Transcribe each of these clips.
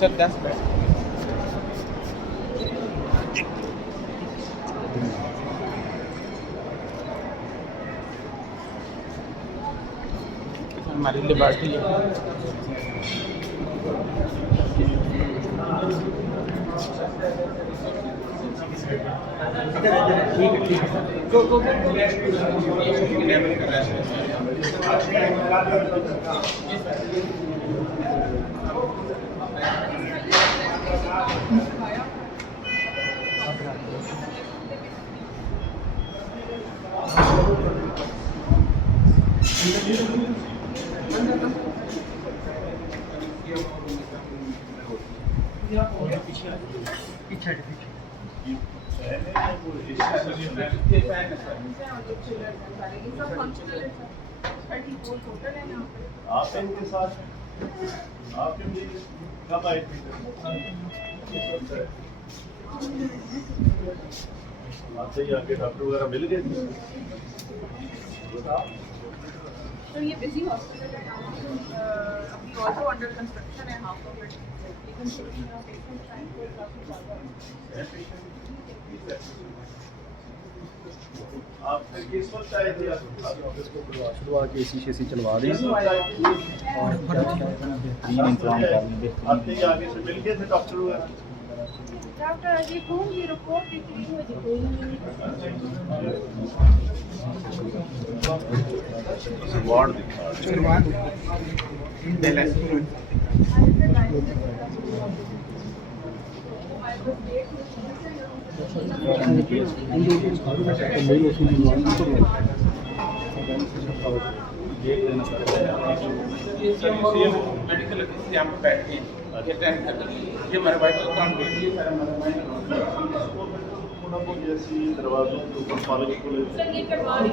Sir 10 minute हमारी liberty आप इनके साथ आप कब आए थे? आपसे ही आके डॉक्टर वगैरह मिल गए थे? तो ये बिजी हॉस्पिटल है, अभी ऑल्सो अंडर कंस्ट्रक्शन है हाफ ऑफ इट, आप किस वक्त आए थे? शुरुआत के शीशे चलवा दें और इंतजाम कर लेंगे। आपसे ही आगे से मिल गए थे डॉक्टर वगैरह? डॉक्टर अजी कौन की रिपोर्ट कितनी हो कोई वार्ड दिखा मेडिकल ऑफिस यहाँ पे बैठे हैं, ये हमारे भाई का काम देखिए सर, हमारा भाई थोड़ा बहुत जैसी दरवाजों के ऊपर पालक खुले सर ये करवा रही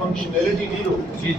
फंक्शनैलिटी नहीं होगी ये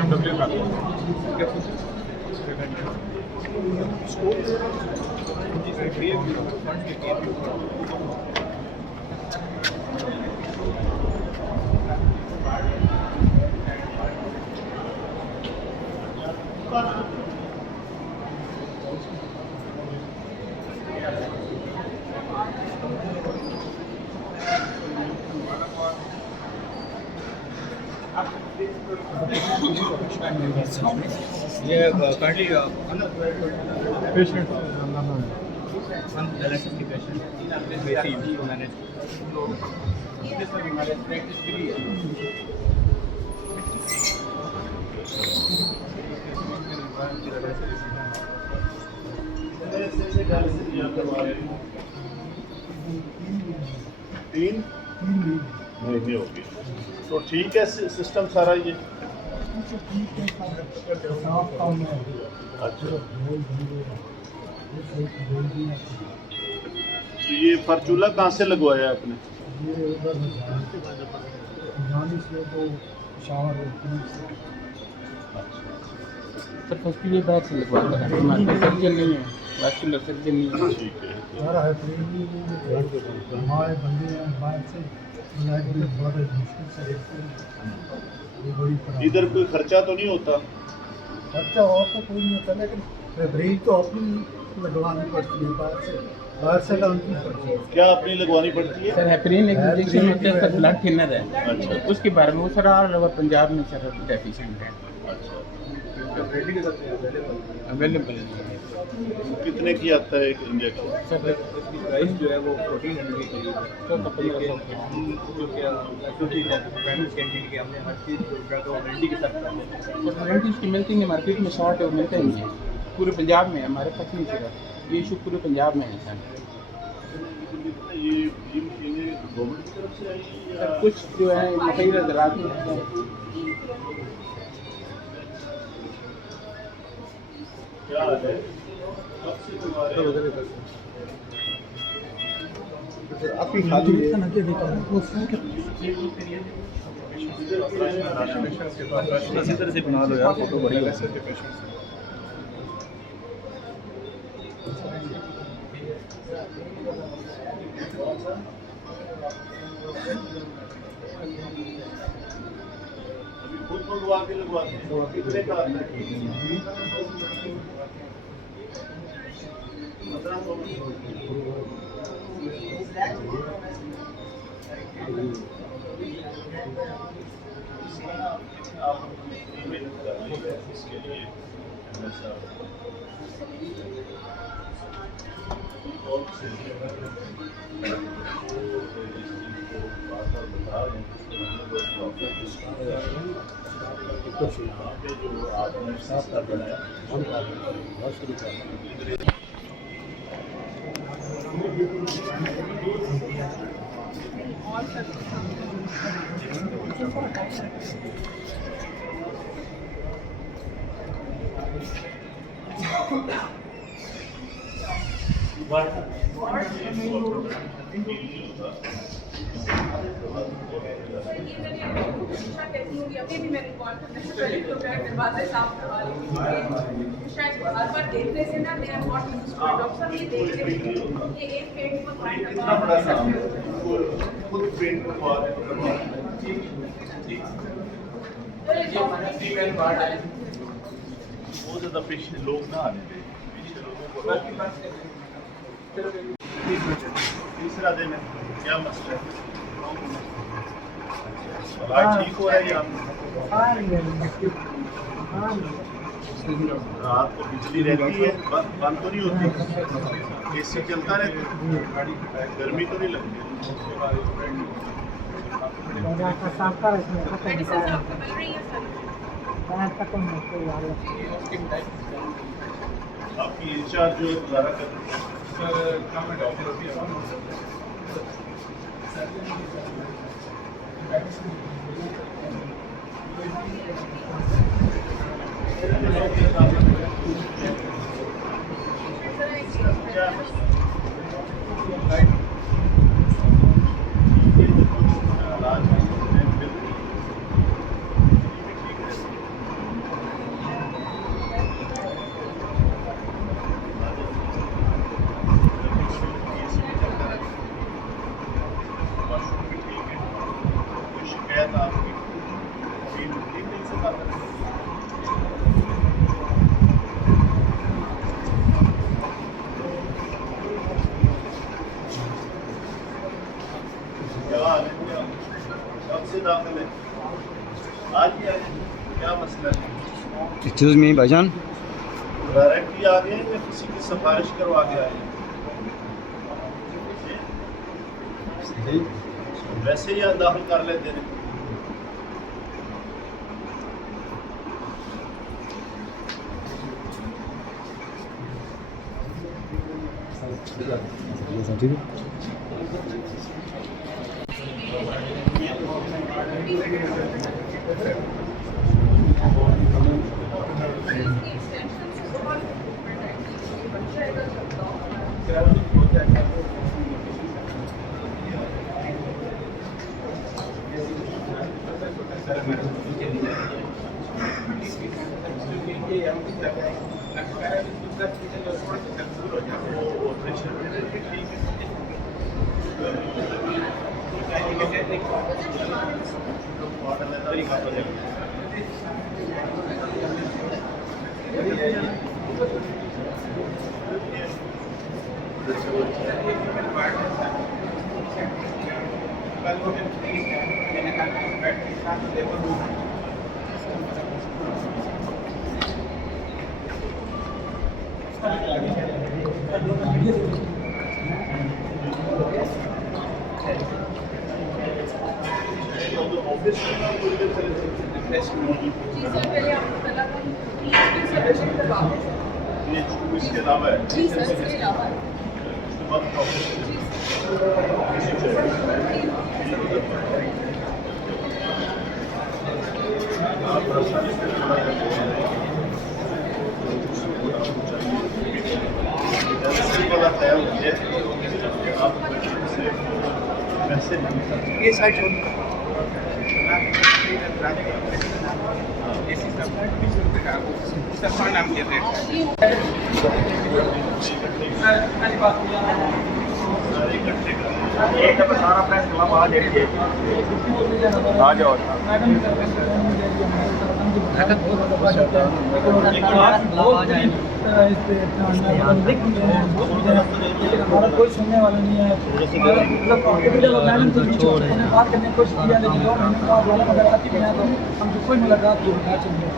currently patient dialysis patient वैसे ही मैनेज हमारे प्रैक्टिस के लिए तीन महीने हो गए, तो ठीक है सिस्टम सारा ये। अच्छा, तो ये फर्चूला कहाँ से लगवाया आपने? सर फर्स्ट ये बैग से लगवाया था, हमारे पास सर्जन नहीं है, वास्कुलर सर्जन नहीं है। ठीक है, हमारे बंदे हैं बाहर से बड़े मुश्किल से इधर कोई खर्चा तो नहीं होता? खर्चा और तो कोई नहीं होता, लेकिन ब्रेक तो अपनी लगवानी पड़ती है बाहर से लानी पड़ती है। क्या अपनी लगवानी पड़ती है? सर हेपरीन एक इंजेक्शन होता है सर, ब्लड थिनर है, अच्छा उसके बारे में वो सर ऑल ओवर पंजाब में सर डेफिशिएंट है, अच्छा, अवेलेबल है कितने की आता है एक इंजेक्शन? सर। इसकी प्राइस जो है वो 1400 के करीब है। तो 1500 जो कि एसओटी है, प्राइवेट कैंटीन के हमने हर चीज़ जो है तो वारंटी के साथ करते हैं। सर वारंटी इसकी मिलती नहीं, मार्केट में शॉर्ट है, वो मिलता ही नहीं है पूरे पंजाब में, हमारे पास नहीं सर, ये इशू पूरे पंजाब में है सर। ये मशीनें गवर्नमेंट की तरफ से आई या सर कुछ जो है मटेरियल ज़रात में है। क्या है? कब से करवा रहे हो? आप ही खाली है ना के देखा वो इसी तरह से बना लो यार, फोटो बड़ी है। अभी खुद मंगवा के लगवाते हैं, कितने का आता है? 1500 इसके लिए और जो आपने साथ बनाया बहुत शुरू करना अभी भी मैं रिकॉर्ड करने से पहले तो मैं दरवाजे साफ करवा रही थी, शायद हर बार देखने से ना मेरा बहुत डॉक्टर साहब ये देख रहे हैं ये एक पेट को कितना बड़ा काम है, खुद पेंट करवा रहे हैं। बहुत ज़्यादा पेशेंट लोग ना आने दें, पीछे लोगों को तीसरा दिन है, क्या मसला है? इलाज ठीक हो रहा है या रात को बिजली रहती है, बंद तो नहीं होती, एसी चलता रहता है, गर्मी तो नहीं लगती? मेडिसिन साफ कर मिल रही है सर। आपकी इंचार्ज जो गुजारा कर शिकायत आपकी नहीं से बात करें। क्या हाल है? कब से दाखिल है? आज ही आए? क्या मसला है? एक्सक्यूज मी भाईजान, डायरेक्ट ही आ गए या किसी की सिफारिश करवा के आए? वैसे ही दाखिल कर लेते हैं। जी सर, पहले आपको तलागंग की सर्वेक्षण करवाओ। ये जो इसके अलावा है, जी सर, इसके अलावा उसके बाद ऑफिस जी आप आसानी से थोड़ा वाला तय हो गया, आप से पैसे ये साइड छोड़ नाम के रेट सारे इकट्ठे कर एक दफा सारा फैसला बाहर दे दिए आ जाओ हमारा कोई सुनने वाला नहीं है, बात करने की कोशिश किया लेकिन 2 महीने बाद वाला अगर आती भी है तो हमको कोई मुलाकात नहीं होना चाहिए।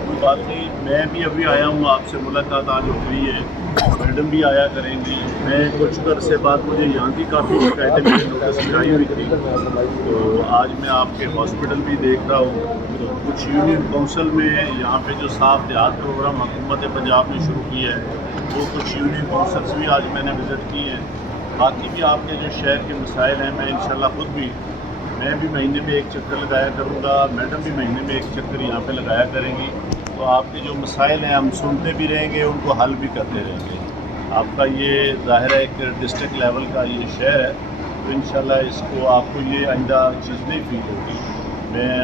कोई बात नहीं, मैं भी अभी आया हूँ, आपसे मुलाकात आज हो गई है, मैडम भी आया करेंगी। मैं कुछ अरसे बाद मुझे यहाँ की काफ़ी शिकायतें मेरे नोटिस में आई हुई थी, तो आज मैं आपके हॉस्पिटल भी देख रहा हूँ। तो कुछ यूनियन काउंसिल में यहाँ पे जो साथ देहात प्रोग्राम हुकूमत पंजाब ने शुरू किया है, वो कुछ यूनियन काउंसिल्स भी आज मैंने विज़िट की हैं। बाकी भी आपके जो शहर के मसाइल हैं, मैं इंशाल्लाह खुद भी मैं भी महीने में एक चक्कर लगाया करूँगा, मैडम भी महीने में एक चक्कर यहाँ पे लगाया करेंगी। तो आपके जो मसाइल हैं हम सुनते भी रहेंगे, उनको हल भी करते रहेंगे। आपका ये ज़ाहिर है एक डिस्ट्रिक्ट लेवल का ये शहर है, तो इंशाल्लाह इसको आपको ये आइंदा चीज़ नहीं फील होगी।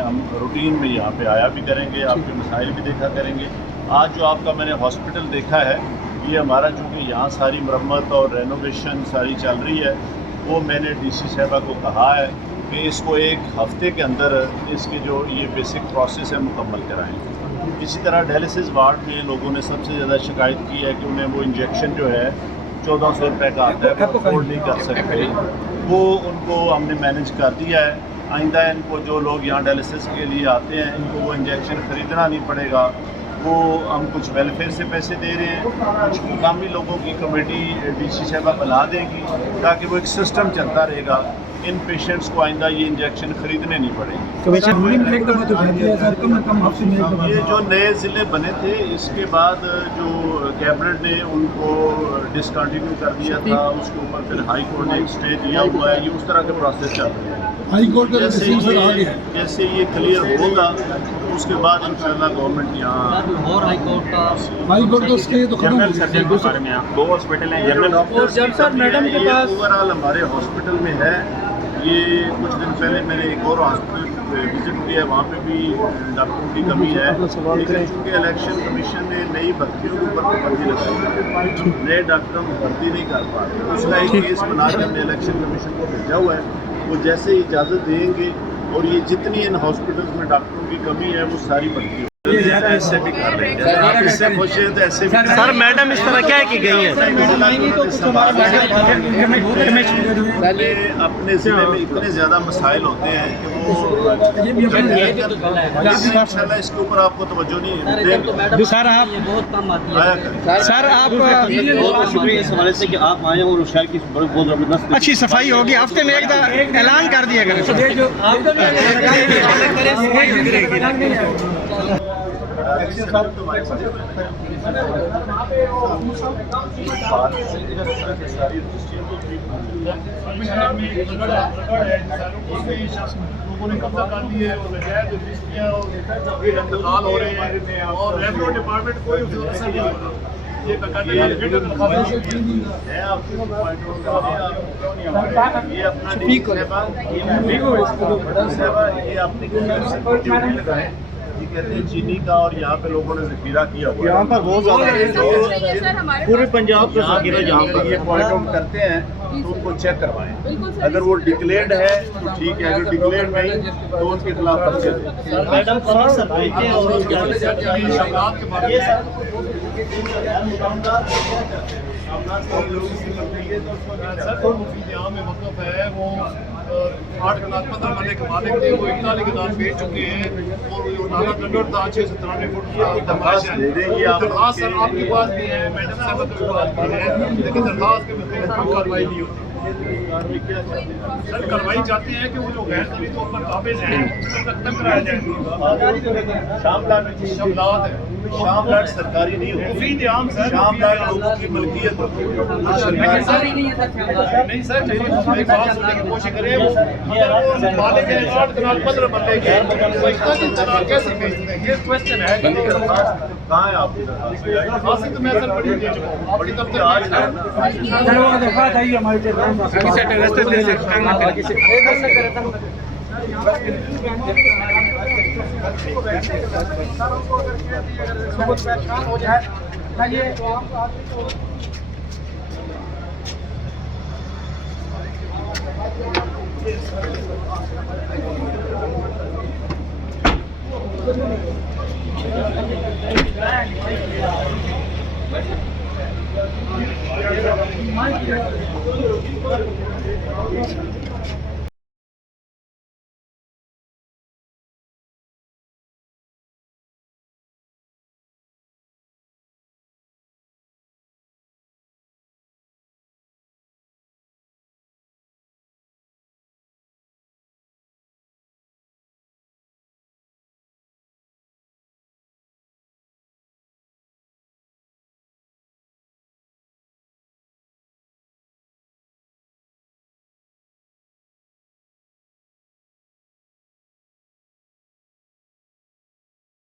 हम रूटीन में यहाँ पे आया भी करेंगे, आपके मसाइल भी देखा करेंगे। आज जो आपका मैंने हॉस्पिटल देखा है, ये हमारा चूँकि यहाँ सारी मरम्मत और रेनोवेशन सारी चल रही है, वो मैंने डीसी साहबा को कहा है कि इसको 1 हफ़्ते के अंदर इसकी जो ये बेसिक प्रोसेस है मुकम्मल कराएँ। इसी तरह डायलिसिस वार्ड में लोगों ने सबसे ज़्यादा शिकायत की है कि उन्हें वो इंजेक्शन जो है 1400 रुपये का आता है, वो अफोर्ड नहीं कर सकते, वो उनको हमने मैनेज कर दिया है। आइंदा इनको जो लोग यहाँ डायलिसिस के लिए आते हैं, इनको वो इंजेक्शन ख़रीदना नहीं पड़ेगा। वो हम कुछ वेलफेयर से पैसे दे रहे हैं, कुछ मुकामी लोगों की कमेटी डीसी साहबा बुला देगी, ताकि वो एक सिस्टम चलता रहेगा। इन पेशेंट्स को आइंदा ये इंजेक्शन खरीदने नहीं पड़ेंगे। ये जो नए ज़िले बने थे, इसके बाद जो कैबिनेट ने उनको डिसकंटिन्यू कर दिया था, उसके ऊपर फिर हाई कोर्ट ने स्टे दिया हुआ है। ये उस तरह के प्रोसेस चल रहे हैं। हाई कोर्ट का जैसे ये क्लियर होगा, उसके बाद इंशाल्लाह गवर्नमेंट यहाँ और हाई कोर्ट का स्टे तो खत्म हो गया। हमारे में 2 हॉस्पिटल हैं, जनरल और जब सर मैडम के पास ओवरऑल हमारे हॉस्पिटल में है। ये कुछ दिन पहले मैंने एक और हॉस्पिटल विजिट किया, वहाँ पे भी डॉक्टरों की कमी है, लेकिन चूँकि इलेक्शन कमीशन ने नई भर्तियों के ऊपर पाबंदी लगाई, नए डॉक्टर हम भर्ती नहीं कर पा रहे। उसका एक केस बना के हमने इलेक्शन कमीशन को भेजा हुआ है। वो जैसे ही इजाज़त देंगे और ये जितनी इन हॉस्पिटल्स में डॉक्टरों की कमी है वो सारी भर्ती ऐसे भी कर रहे हैं। आप इससे खुश हैं तो ऐसे भी सर मैडम इस तरह क्या की गई है? अपने ज़िले में इतने ज़्यादा मसाइल होते हैं कि वो इंशाल्लाह इसके ऊपर आपको तवज्जो नहीं देंगे। सर आप बहुत कम आती है। सर आप बहुत शुक्रिया इस हवाले से कि आप आए और उस शहर की बहुत ज़बरदस्त अच्छी सफाई होगी, हफ्ते में एक ऐलान कर दिया करें। लोगों ने कब्जा कर लिए और नजायज रजिस्ट्रियां और इंतकाल हो रहे हैं और रेवेन्यू डिपार्टमेंट कोई उससे नहीं हो रहा। ये अपना कहते हैं चीनी का, और यहाँ पे लोगों ने ज़खीरा किया हुआ है। यहाँ पर बहुत ज़्यादा है। ऐसा कुछ नहीं है सर, हमारे पूरे पास- पंजाब का ज़खीरा यहाँ पर ये पॉइंट आउट करते हैं तो उनको चेक करवाएं। बिल्कुल सर, अगर वो डिक्लेयर्ड है तो ठीक है, अगर डिक्लेयर्ड नहीं तो उसके खिलाफ पर्चे दें। मैडम सर बैठे और में वक़्फ़ है वो 8 कनाल 15 मरले के मालिक थे, वो 41 कनाल बेच चुके हैं और वो नाला कंडोर था 693 फुट का दरखास्त है। दे देंगे आप। दरखास्त सर आपके पास भी है, मैडम साहब के पास भी है, लेकिन दरखास्त के खिलाफ कोई कार्रवाई नहीं होती। सर कार्रवाई चाहते हैं कि वो जो गैर जमीन के ऊपर काबिज हैं उनको खत्म कराया जाए। शामलात है, शामलाट सरकारी नहीं होती, मुफीद आम सर, शामलाट लोगों की मलकियत होती है। नहीं सर, मेरी बात सुनने की कोशिश करें। वो अगर वो मालिक है 8 कनाल 15 मरले के, वो 41 कनाल कैसे बेचते हैं? ये क्वेश्चन है। कहाँ है आपकी दरखास्त तो मैं सर बड़ी दे चुका हूँ, बड़ी दफ्तर आज आगे से रास्ते दे से काम करें। हो जाए ये आप